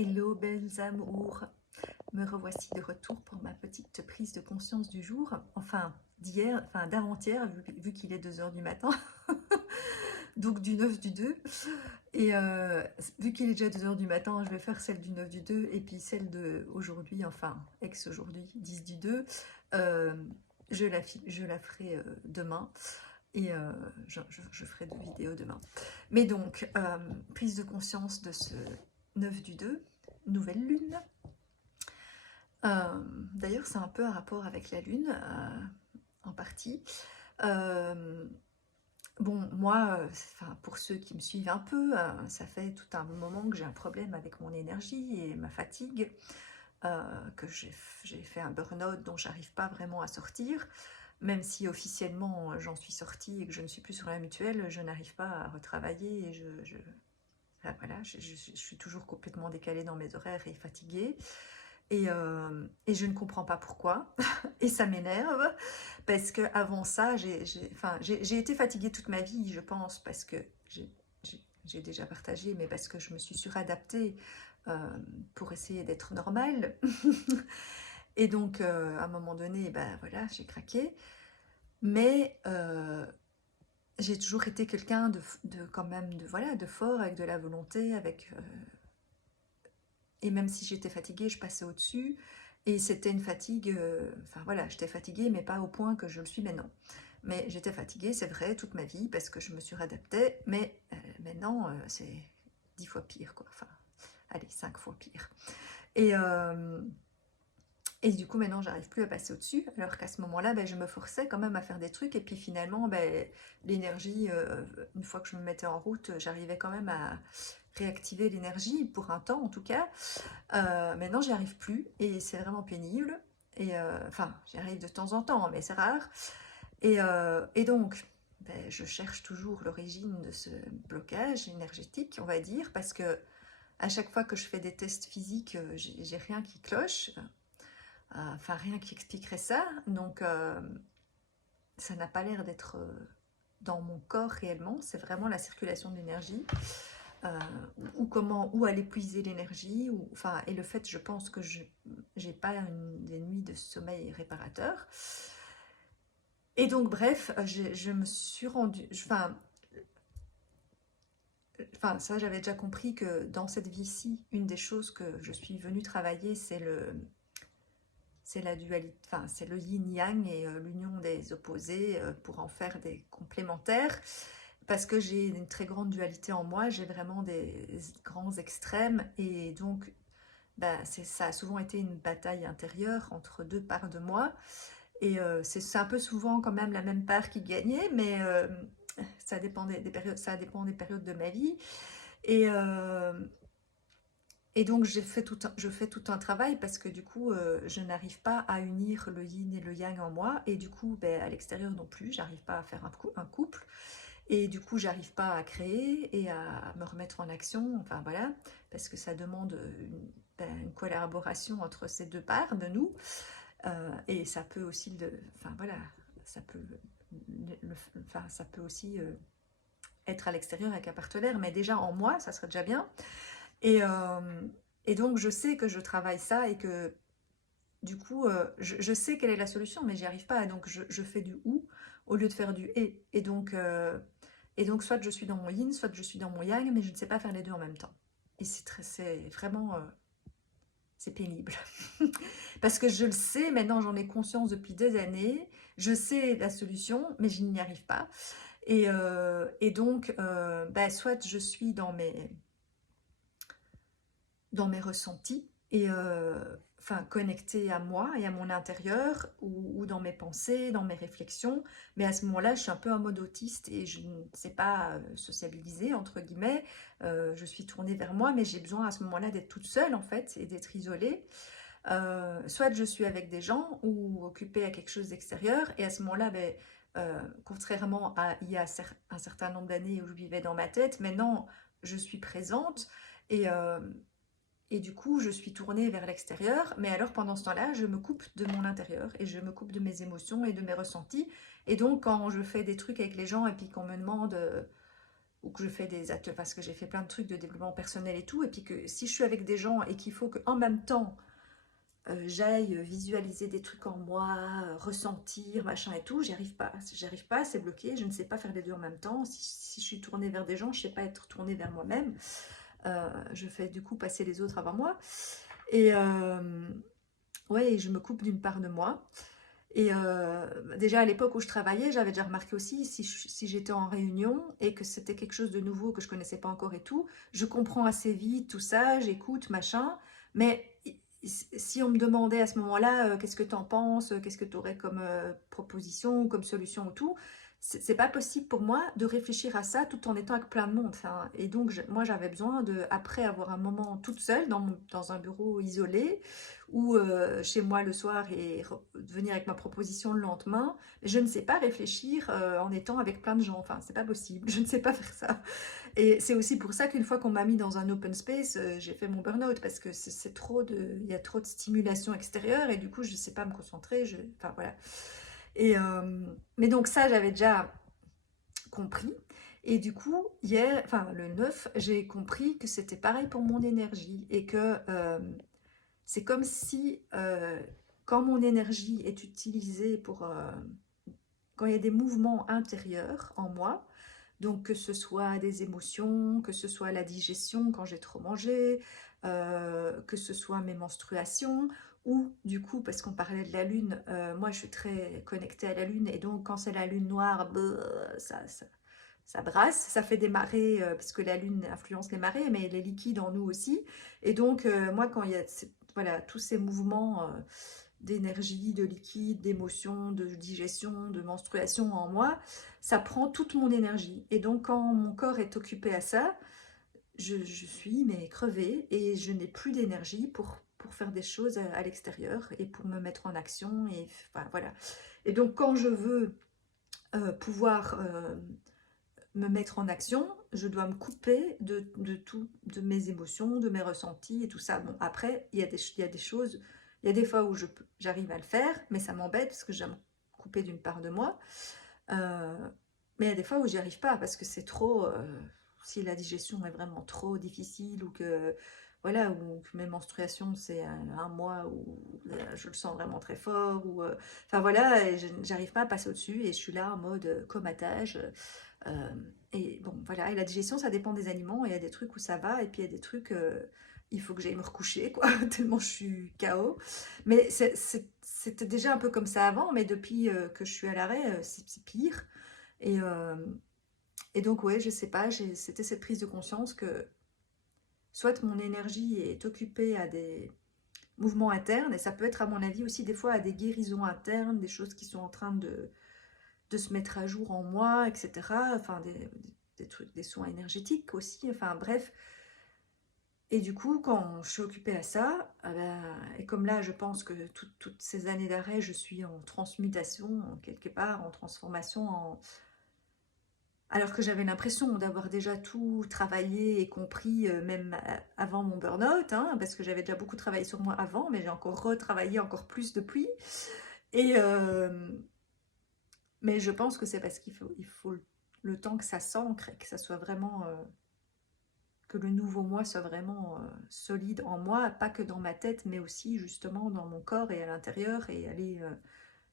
Hello belles amours, me revoici de retour pour ma petite prise de conscience du jour, enfin d'hier, enfin d'avant-hier vu qu'il est 2 heures du matin, donc du 9 du 2, et vu qu'il est déjà 2 heures du matin, je vais faire celle du 9 du 2 et puis celle de aujourd'hui, enfin ex-aujourd'hui, 10 du 2, euh, je la ferai demain. Et je ferai 2 vidéos demain. Mais donc, prise de conscience de ce 9 du 2, nouvelle lune. D'ailleurs, c'est un peu un rapport avec la lune, en partie. Bon, moi, pour ceux qui me suivent un peu, ça fait tout un moment que j'ai un problème avec mon énergie et ma fatigue, que j'ai fait un burn-out dont j'arrive pas vraiment à sortir. Même si officiellement j'en suis sortie et que je ne suis plus sur la mutuelle, je n'arrive pas à retravailler et voilà, je suis toujours complètement décalée dans mes horaires et fatiguée. Et je ne comprends pas pourquoi. Et ça m'énerve parce que avant ça, j'ai été fatiguée toute ma vie, je pense, parce que j'ai déjà partagé, mais parce que je me suis suradaptée pour essayer d'être normale. Et donc, à un moment donné, ben voilà, j'ai craqué. Mais j'ai toujours été quelqu'un quand même voilà, de fort, avec de la volonté, et même si j'étais fatiguée, je passais au-dessus. Et c'était une fatigue, enfin voilà, j'étais fatiguée, mais pas au point que je le suis maintenant. Mais j'étais fatiguée, c'est vrai, toute ma vie, parce que je me suis réadaptée, mais maintenant, c'est 10 fois pire, quoi. Enfin, allez, 5 fois pire. Et, euh, et du coup, maintenant, j'arrive plus à passer au-dessus, alors qu'à ce moment-là, ben, je me forçais quand même à faire des trucs, et puis finalement, ben, l'énergie, une fois que je me mettais en route, j'arrivais quand même à réactiver l'énergie, pour un temps en tout cas. Maintenant, j'y arrive plus, et c'est vraiment pénible. Et enfin, j'y arrive de temps en temps, mais c'est rare. Et donc, ben, je cherche toujours l'origine de ce blocage énergétique, on va dire, parce que à chaque fois que je fais des tests physiques, j'ai rien qui cloche. Enfin, rien qui expliquerait ça. Donc, ça n'a pas l'air d'être dans mon corps réellement. C'est vraiment la circulation de l'énergie. Euh, où aller puiser l'énergie. Enfin, et le fait, je pense que je n'ai pas des nuits de sommeil réparateur. Et donc, bref, je me suis rendue... Enfin, ça, j'avais déjà compris que dans cette vie-ci, une des choses que je suis venue travailler, c'est la dualité, enfin c'est le yin-yang et l'union des opposés pour en faire des complémentaires. Parce que j'ai une très grande dualité en moi, j'ai vraiment des grands extrêmes et donc bah, ça a souvent été une bataille intérieure entre deux parts de moi. Et c'est un peu souvent quand même la même part qui gagnait, mais ça dépend des périodes, ça dépend des périodes de ma vie. Et, euh, et donc je fais tout un travail parce que du coup je n'arrive pas à unir le yin et le yang en moi et du coup ben, à l'extérieur non plus, j'arrive pas à faire un couple et du coup j'arrive pas à créer et à me remettre en action, enfin voilà, parce que ça demande une collaboration entre ces deux parts de nous et ça peut aussi, enfin voilà, ça peut, enfin, ça peut aussi être à l'extérieur avec un partenaire, mais déjà en moi ça serait déjà bien. Et, euh, et donc, je sais que je travaille ça et que du coup, je sais quelle est la solution, mais j'y arrive pas. Donc, je fais du ou au lieu de faire du et. Et donc, soit je suis dans mon yin, soit je suis dans mon yang, mais je ne sais pas faire les deux en même temps. Et c'est vraiment, c'est pénible. Parce que je le sais, maintenant j'en ai conscience depuis des années, je sais la solution, mais je n'y arrive pas. Et donc, bah, soit je suis dans mes ressentis et enfin connectée à moi et à mon intérieur ou dans mes pensées, dans mes réflexions. Mais à ce moment-là, je suis un peu en mode autiste et je ne sais pas sociabiliser entre guillemets. Je suis tournée vers moi, mais j'ai besoin à ce moment-là d'être toute seule en fait et d'être isolée. Soit je suis avec des gens ou occupée à quelque chose d'extérieur et à ce moment-là, ben, contrairement à il y a un certain nombre d'années où je vivais dans ma tête, maintenant je suis présente et, et du coup, je suis tournée vers l'extérieur, mais alors pendant ce temps-là, je me coupe de mon intérieur et je me coupe de mes émotions et de mes ressentis. Et donc, quand je fais des trucs avec les gens et puis qu'on me demande ou que je fais des ateliers, parce que j'ai fait plein de trucs de développement personnel et tout, et puis que si je suis avec des gens et qu'il faut qu'en même temps, j'aille visualiser des trucs en moi, ressentir, machin et tout, j'y arrive pas, c'est bloqué, je ne sais pas faire les deux en même temps. Si je suis tournée vers des gens, je ne sais pas être tournée vers moi-même. Je fais du coup passer les autres avant moi. Et ouais, je me coupe d'une part de moi. Et déjà à l'époque où je travaillais, j'avais déjà remarqué aussi, si j'étais en réunion et que c'était quelque chose de nouveau que je connaissais pas encore et tout, je comprends assez vite tout ça, j'écoute, machin, mais si on me demandait à ce moment-là, qu'est-ce que tu en penses, qu'est-ce que tu aurais comme proposition ou comme solution ou tout, c'est pas possible pour moi de réfléchir à ça tout en étant avec plein de monde. Enfin, et donc moi j'avais besoin de, après avoir un moment toute seule dans un bureau isolé, ou chez moi le soir et venir avec ma proposition le lendemain. Je ne sais pas réfléchir en étant avec plein de gens. Enfin, c'est pas possible. Je ne sais pas faire ça. Et c'est aussi pour ça qu'une fois qu'on m'a mis dans un open space, j'ai fait mon burn-out parce que c'est trop il y a trop de stimulation extérieure et du coup, je ne sais pas me concentrer. Enfin, voilà. Et, mais donc ça, j'avais déjà compris. Et du coup, hier, enfin le 9, j'ai compris que c'était pareil pour mon énergie et que c'est comme si, quand mon énergie est utilisée quand il y a des mouvements intérieurs en moi, donc que ce soit des émotions, que ce soit la digestion quand j'ai trop mangé, que ce soit mes menstruations, ou du coup, parce qu'on parlait de la lune, moi je suis très connectée à la lune, et donc quand c'est la lune noire, ça brasse, ça fait des marées, parce que la lune influence les marées, mais les liquides en nous aussi. Et donc, moi, quand il y a voilà, tous ces mouvements d'énergie, de liquide, d'émotion, de digestion, de menstruation en moi, ça prend toute mon énergie. Et donc, quand mon corps est occupé à ça, je suis mais crevée et je n'ai plus d'énergie pour faire des choses à l'extérieur et pour me mettre en action. Et enfin, voilà. Et donc, quand je veux pouvoir me mettre en action, je dois me couper de tout, de mes émotions, de mes ressentis et tout ça. Bon, après, il y a des choses, il y a des fois où j'arrive à le faire, mais ça m'embête parce que je dois me couper d'une part de moi. Euh, mais il y a des fois où j'y arrive pas parce que c'est trop, si la digestion est vraiment trop difficile ou que, voilà, ou que mes menstruations c'est un mois où je le sens vraiment très fort, ou, enfin voilà, et j'arrive pas à passer au-dessus et je suis là en mode comatage. Euh, et bon, voilà, et la digestion, ça dépend des aliments. Il y a des trucs où ça va, et puis il y a des trucs, il faut que j'aille me recoucher, quoi, tellement je suis KO. Mais c'était déjà un peu comme ça avant, mais depuis que je suis à l'arrêt, c'est pire. Et, euh, et donc, ouais, je sais pas, c'était cette prise de conscience que soit mon énergie est occupée à des mouvements internes, et ça peut être, à mon avis, aussi des fois à des guérisons internes, des choses qui sont en train de se mettre à jour en moi, etc. Enfin, des trucs, des soins énergétiques aussi, enfin bref. Et du coup, quand je suis occupée à ça, ah ben, et comme là, je pense que toutes ces années d'arrêt, je suis en transmutation, quelque part, en transformation, alors que j'avais l'impression d'avoir déjà tout travaillé et compris, même avant mon burn-out, hein, parce que j'avais déjà beaucoup travaillé sur moi avant, mais j'ai encore retravaillé encore plus depuis. Et, mais je pense que c'est parce qu'il faut le temps que ça s'ancre et que ça soit vraiment, que le nouveau moi soit vraiment solide en moi, pas que dans ma tête, mais aussi justement dans mon corps et à l'intérieur, et aller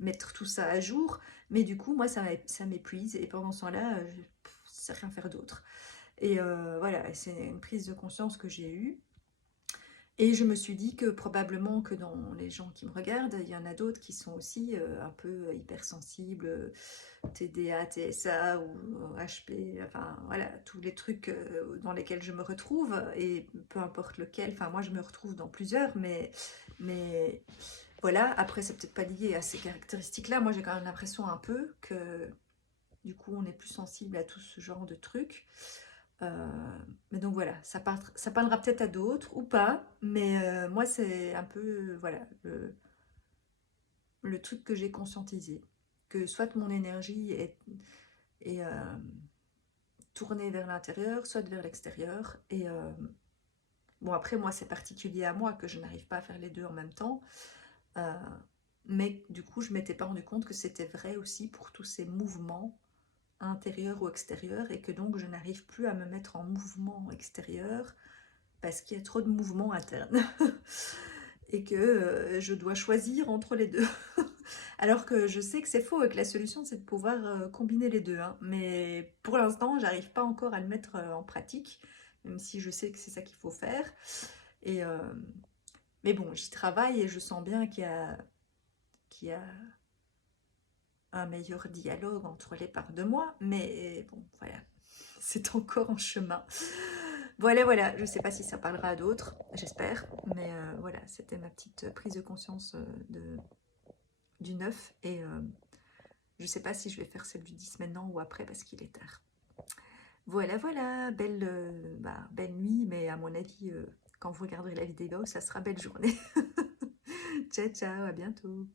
mettre tout ça à jour. Mais du coup, moi, ça m'épuise, et pendant ce temps-là, je ne sais rien faire d'autre. Et voilà, c'est une prise de conscience que j'ai eue. Et je me suis dit que probablement que dans les gens qui me regardent, il y en a d'autres qui sont aussi un peu hypersensibles, TDA, TSA ou HP, enfin voilà, tous les trucs dans lesquels je me retrouve, et peu importe lequel, enfin moi je me retrouve dans plusieurs, mais voilà, après c'est peut-être pas lié à ces caractéristiques-là, moi j'ai quand même l'impression un peu que du coup on est plus sensible à tout ce genre de trucs. Euh, mais donc voilà, ça parlera peut-être à d'autres ou pas, mais moi c'est un peu voilà le truc que j'ai conscientisé, que soit mon énergie est tournée vers l'intérieur, soit vers l'extérieur. Et bon, après moi c'est particulier à moi que je n'arrive pas à faire les deux en même temps, euh, mais du coup je m'étais pas rendu compte que c'était vrai aussi pour tous ces mouvements intérieur ou extérieur, et que donc je n'arrive plus à me mettre en mouvement extérieur parce qu'il y a trop de mouvements internes et que je dois choisir entre les deux. Alors que je sais que c'est faux et que la solution c'est de pouvoir combiner les deux, hein. Mais pour l'instant j'arrive pas encore à le mettre en pratique, même si je sais que c'est ça qu'il faut faire. Et, mais bon, j'y travaille et je sens bien qu'il y a un meilleur dialogue entre les parts de moi, mais bon, voilà, c'est encore en chemin. Voilà, voilà, je ne sais pas si ça parlera à d'autres, j'espère, mais voilà, c'était ma petite prise de conscience du 9, et je ne sais pas si je vais faire celle du 10 maintenant ou après, parce qu'il est tard. Voilà, voilà, belle nuit, mais à mon avis, quand vous regarderez la vidéo, ça sera belle journée. Ciao, ciao, à bientôt.